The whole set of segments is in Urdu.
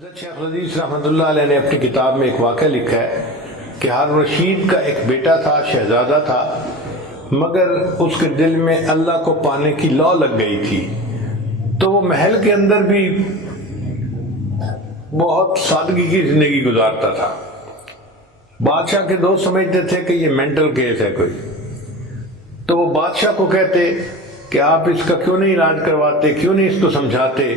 حضرت شیخ رضیز رحمۃ اللہ علیہ نے اپنی کتاب میں ایک واقعہ لکھا ہے کہ ہارون رشید کا ایک بیٹا تھا، شہزادہ تھا، مگر اس کے دل میں اللہ کو پانے کی لو لگ گئی تھی، تو وہ محل کے اندر بھی بہت سادگی کی زندگی گزارتا تھا۔ بادشاہ کے دوست سمجھتے تھے کہ یہ مینٹل کیس ہے کوئی، تو وہ بادشاہ کو کہتے کہ آپ اس کا کیوں نہیں علاج کرواتے، کیوں نہیں اس کو سمجھاتے۔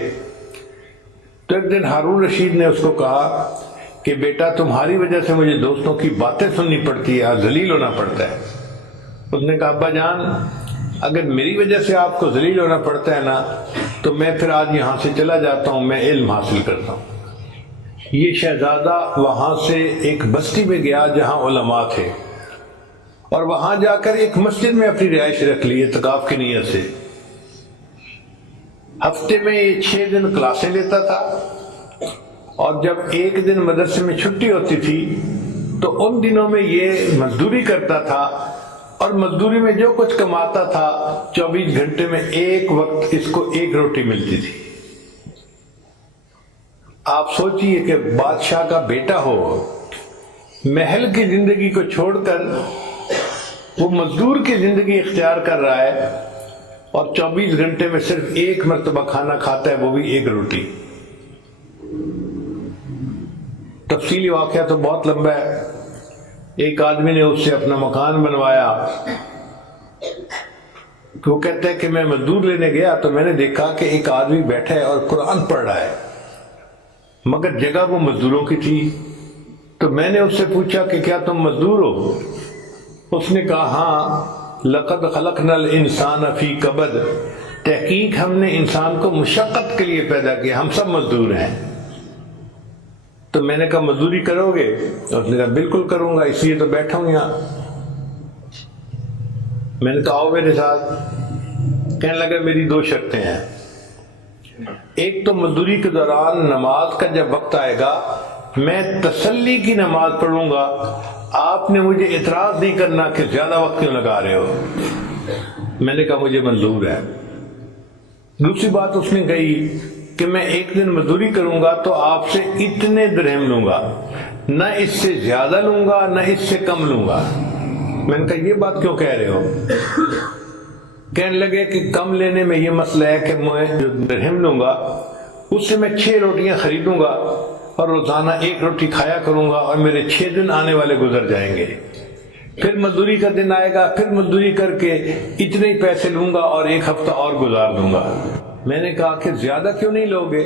تو ایک دن ہارون رشید نے اس کو کہا کہ بیٹا تمہاری وجہ سے مجھے دوستوں کی باتیں سننی پڑتی ہے، ذلیل ہونا پڑتا ہے۔ اس نے کہا ابا جان اگر میری وجہ سے آپ کو ذلیل ہونا پڑتا ہے نا تو میں پھر آج یہاں سے چلا جاتا ہوں، میں علم حاصل کرتا ہوں۔ یہ شہزادہ وہاں سے ایک بستی میں گیا جہاں علماء تھے، اور وہاں جا کر ایک مسجد میں اپنی رہائش رکھ لی اعتکاف کی نیت سے۔ ہفتے میں 6 دن کلاسیں لیتا تھا، اور جب ایک دن مدرسے میں چھٹی ہوتی تھی تو ان دنوں میں یہ مزدوری کرتا تھا، اور مزدوری میں جو کچھ کماتا تھا 24 گھنٹے میں ایک وقت اس کو 1 روٹی ملتی تھی۔ آپ سوچئے کہ بادشاہ کا بیٹا ہو، محل کی زندگی کو چھوڑ کر وہ مزدور کی زندگی اختیار کر رہا ہے، اور 24 گھنٹے میں صرف 1 مرتبہ کھانا کھاتا ہے، وہ بھی 1 روٹی۔ تفصیلی واقعہ تو بہت لمبا ہے۔ ایک آدمی نے اس سے اپنا مکان بنوایا، تو وہ کہتا ہے کہ میں مزدور لینے گیا تو میں نے دیکھا کہ ایک آدمی بیٹھا ہے اور قرآن پڑھ رہا ہے، مگر جگہ وہ مزدوروں کی تھی۔ تو میں نے اس سے پوچھا کہ کیا تم مزدور ہو؟ اس نے کہا ہاں، لقد خلقنا الانسان فی کبد، تحقیق ہم نے انسان کو مشقت کے لیے پیدا کیا، ہم سب مزدور ہیں۔ تو میں نے کہا مزدوری کرو گے؟ اس نے کہا بالکل کروں گا، اس لیے تو بیٹھا ہوں یہاں۔ میں نے کہا آؤ میرے ساتھ۔ کہنے لگا میری 2 شرطیں ہیں، ایک تو مزدوری کے دوران نماز کا جب وقت آئے گا میں تسلی کی نماز پڑھوں گا، آپ نے مجھے اعتراض نہیں کرنا کہ زیادہ وقت کیوں لگا رہے ہو۔ میں نے کہا مجھے منظور ہے۔ دوسری بات اس نے کہی کہ میں 1 دن مزدوری کروں گا تو آپ سے اتنے درہم لوں گا، نہ اس سے زیادہ لوں گا نہ اس سے کم لوں گا۔ میں نے کہا یہ بات کیوں کہہ رہے ہو؟ کہنے لگے کہ کم لینے میں یہ مسئلہ ہے کہ میں جو درہم لوں گا اس سے میں 6 روٹیاں خریدوں گا، اور روزانہ 1 روٹی کھایا کروں گا، اور میرے 6 دن آنے والے گزر جائیں گے۔ پھر مزدوری کا دن آئے گا، پھر مزدوری کر کے اتنے ہی پیسے لوں گا اور 1 ہفتہ اور گزار دوں گا۔ میں نے کہا کہ زیادہ کیوں نہیں لوگے؟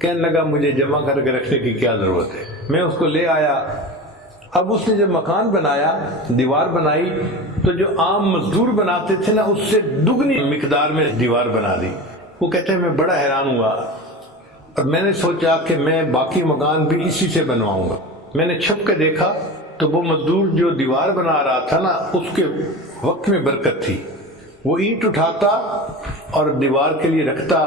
کہنے لگا مجھے جمع کر کے رکھنے کی کیا ضرورت ہے۔ میں اس کو لے آیا۔ اب اس نے جب مکان بنایا، دیوار بنائی، تو جو عام مزدور بناتے تھے نا اس سے دگنی مقدار میں دیوار بنا دی۔ وہ کہتے ہیں میں بڑا حیران ہوا، اور میں نے سوچا کہ میں باقی مکان بھی اسی سے بنواؤں گا۔ میں نے چھپ کے دیکھا تو وہ مزدور جو دیوار بنا رہا تھا نا اس کے وقت میں برکت تھی۔ وہ اینٹ اٹھاتا اور دیوار کے لیے رکھتا،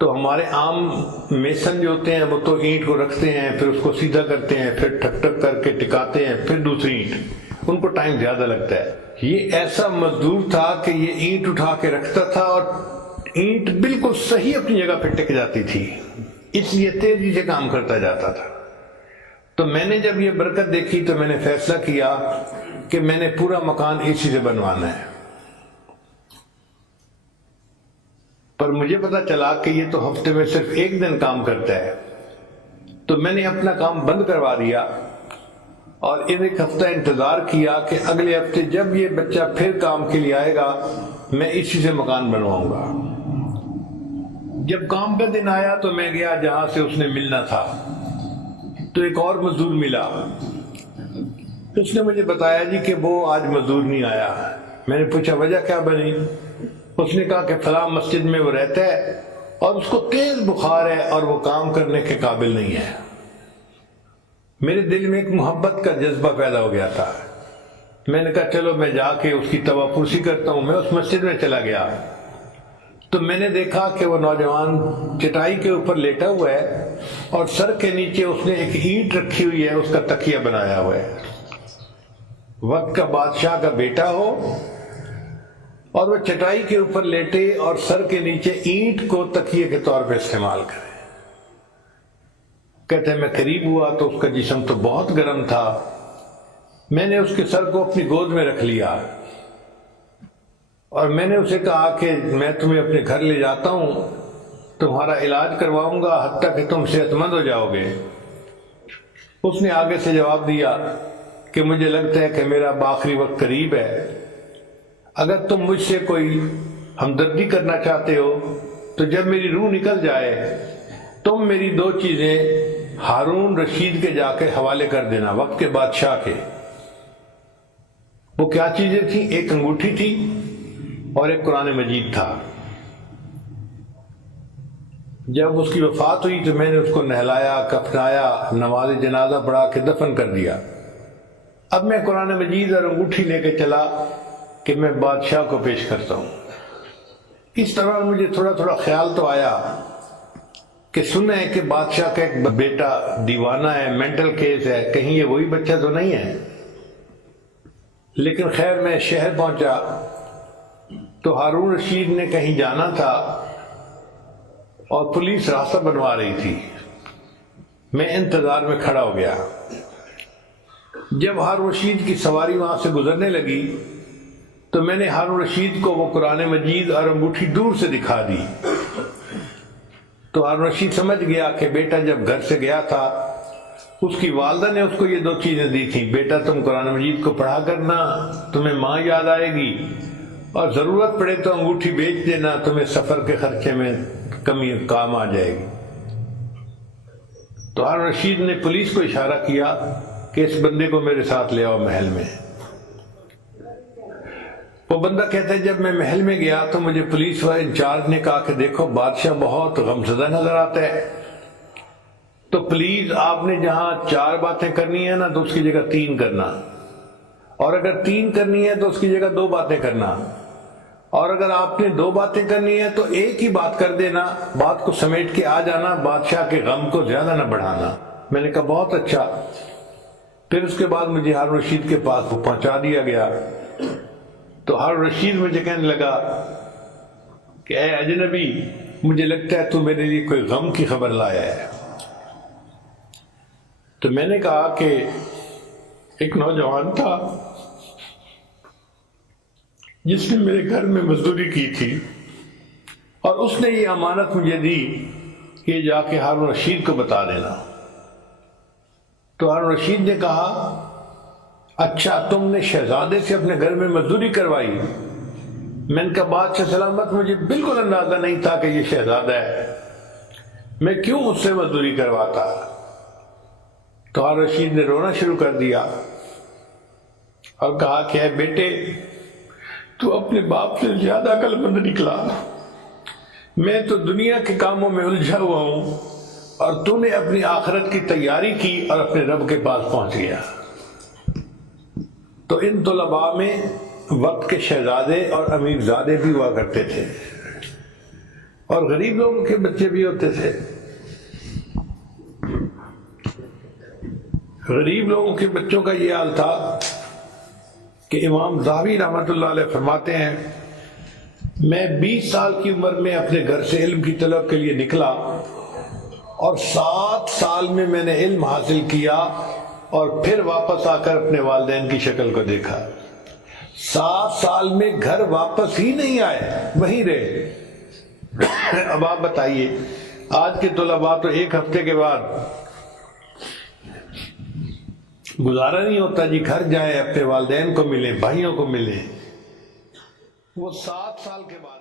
تو ہمارے عام میسن جو ہوتے ہیں وہ تو اینٹ کو رکھتے ہیں، پھر اس کو سیدھا کرتے ہیں، پھر ٹھک ٹھک کر کے ٹکاتے ہیں، پھر دوسری اینٹ، ان کو ٹائم زیادہ لگتا ہے۔ یہ ایسا مزدور تھا کہ یہ اینٹ اٹھا کے رکھتا تھا اور اینٹ بالکل صحیح اپنی جگہ پہ ٹک جاتی تھی، اس لیے تیزی سے کام کرتا جاتا تھا۔ تو میں نے جب یہ برکت دیکھی تو میں نے فیصلہ کیا کہ میں نے پورا مکان اسی سے بنوانا ہے۔ پر مجھے پتا چلا کہ یہ تو ہفتے میں صرف 1 دن کام کرتا ہے، تو میں نے اپنا کام بند کروا دیا، اور 1 ہفتہ انتظار کیا کہ اگلے ہفتے جب یہ بچہ پھر کام کے لیے آئے گا میں اسی سے مکان بنواؤں گا۔ جب کام کا دن آیا تو میں گیا جہاں سے اس نے ملنا تھا، تو ایک اور مزدور ملا۔ اس نے مجھے بتایا جی کہ وہ آج مزدور نہیں آیا۔ میں نے پوچھا وجہ کیا بنی؟ اس نے کہا کہ فلاں مسجد میں وہ رہتا ہے اور اس کو تیز بخار ہے اور وہ کام کرنے کے قابل نہیں ہے۔ میرے دل میں ایک محبت کا جذبہ پیدا ہو گیا تھا۔ میں نے کہا چلو میں جا کے اس کی توا پرسی کرتا ہوں۔ میں اس مسجد میں چلا گیا تو میں نے دیکھا کہ وہ نوجوان چٹائی کے اوپر لیٹا ہوا ہے، اور سر کے نیچے اس نے ایک اینٹ رکھی ہوئی ہے، اس کا تکیہ بنایا ہوا ہے۔ وقت کا بادشاہ کا بیٹا ہو اور وہ چٹائی کے اوپر لیٹے اور سر کے نیچے اینٹ کو تکیے کے طور پہ استعمال کرے۔ کہتے ہیں میں قریب ہوا تو اس کا جسم تو بہت گرم تھا، میں نے اس کے سر کو اپنی گود میں رکھ لیا اور میں نے اسے کہا کہ میں تمہیں اپنے گھر لے جاتا ہوں، تمہارا علاج کرواؤں گا حتیٰ کہ تم صحت مند ہو جاؤ گے۔ اس نے آگے سے جواب دیا کہ مجھے لگتا ہے کہ میرا آخری وقت قریب ہے، اگر تم مجھ سے کوئی ہمدردی کرنا چاہتے ہو تو جب میری روح نکل جائے تم میری 2 چیزیں ہارون رشید کے جا کے حوالے کر دینا، وقت کے بادشاہ کے۔ وہ کیا چیزیں تھیں؟ ایک انگوٹھی تھی اور ایک قرآن مجید تھا۔ جب اس کی وفات ہوئی تو میں نے اس کو نہلایا، کفنایا، نماز جنازہ پڑھا کے دفن کر دیا۔ اب میں قرآن مجید اور انگوٹھی لے کے چلا کہ میں بادشاہ کو پیش کرتا ہوں۔ اس طرح مجھے تھوڑا تھوڑا خیال تو آیا کہ سنا ہے کہ بادشاہ کا ایک بیٹا دیوانہ ہے، مینٹل کیس ہے، کہیں یہ وہی بچہ تو نہیں ہے۔ لیکن خیر میں شہر پہنچا تو ہارون رشید نے کہیں جانا تھا اور پولیس راستہ بنوا رہی تھی، میں انتظار میں کھڑا ہو گیا۔ جب ہارون رشید کی سواری وہاں سے گزرنے لگی تو میں نے ہارون رشید کو وہ قرآن مجید اور انگوٹھی دور سے دکھا دی، تو ہارون رشید سمجھ گیا کہ بیٹا جب گھر سے گیا تھا اس کی والدہ نے اس کو یہ 2 چیزیں دی تھیں، بیٹا تم قرآن مجید کو پڑھا کرنا، تمہیں ماں یاد آئے گی، اور ضرورت پڑے تو انگوٹھی بیچ دینا، تمہیں سفر کے خرچے میں کمی کام آ جائے گی۔ تو ہارون رشید نے پولیس کو اشارہ کیا کہ اس بندے کو میرے ساتھ لے آؤ محل میں۔ وہ بندہ کہتا ہے جب میں محل میں گیا تو مجھے پولیس والے انچارج نے کہا کہ دیکھو بادشاہ بہت غمزدہ نظر آتا ہے، تو پلیز آپ نے جہاں 4 باتیں کرنی ہے نا تو اس کی جگہ 3 کرنا، اور اگر 3 کرنی ہے تو اس کی جگہ 2 باتیں کرنا، اور اگر آپ نے 2 باتیں کرنی ہے تو ایک ہی بات کر دینا، بات کو سمیٹ کے آ جانا، بادشاہ کے غم کو زیادہ نہ بڑھانا۔ میں نے کہا بہت اچھا۔ پھر اس کے بعد مجھے ہارون رشید کے پاس پہنچا دیا گیا، تو ہارون رشید مجھے کہنے لگا کہ اے اجنبی، مجھے لگتا ہے تو میرے لیے کوئی غم کی خبر لایا ہے۔ تو میں نے کہا کہ ایک نوجوان تھا جس نے میرے گھر میں مزدوری کی تھی اور اس نے یہ امانت مجھے دی کہ جا کے ہارون رشید کو بتا دینا۔ تو ہارون رشید نے کہا اچھا تم نے شہزادے سے اپنے گھر میں مزدوری کروائی؟ میں نے کہا بادشاہ سلامت مجھے بالکل اندازہ نہیں تھا کہ یہ شہزادہ ہے، میں کیوں اس سے مزدوری کرواتا؟ تو ہارون رشید نے رونا شروع کر دیا اور کہا کہ اے بیٹے تو اپنے باپ سے زیادہ عقل مند نکلا، میں تو دنیا کے کاموں میں الجھا ہوا ہوں اور تو نے اپنی آخرت کی تیاری کی اور اپنے رب کے پاس پہنچ گیا۔ تو ان طلباء میں وقت کے شہزادے اور امیر زادے بھی ہوا کرتے تھے اور غریب لوگوں کے بچے بھی ہوتے تھے۔ غریب لوگوں کے بچوں کا یہ حال تھا کہ امام زاہبی رحمۃ اللہ علیہ فرماتے ہیں میں 20 سال کی عمر میں اپنے گھر سے علم کی طلب کے لیے نکلا اور 7 سال میں میں نے علم حاصل کیا اور پھر واپس آ کر اپنے والدین کی شکل کو دیکھا۔ 7 سال میں گھر واپس ہی نہیں آئے، وہیں رہے۔ اب آپ بتائیے آج کے طلباء تو 1 ہفتے کے بعد گزارا نہیں ہوتا جی گھر جائیں، اپنے والدین کو ملیں، بھائیوں کو ملیں، وہ 7 سال کے بعد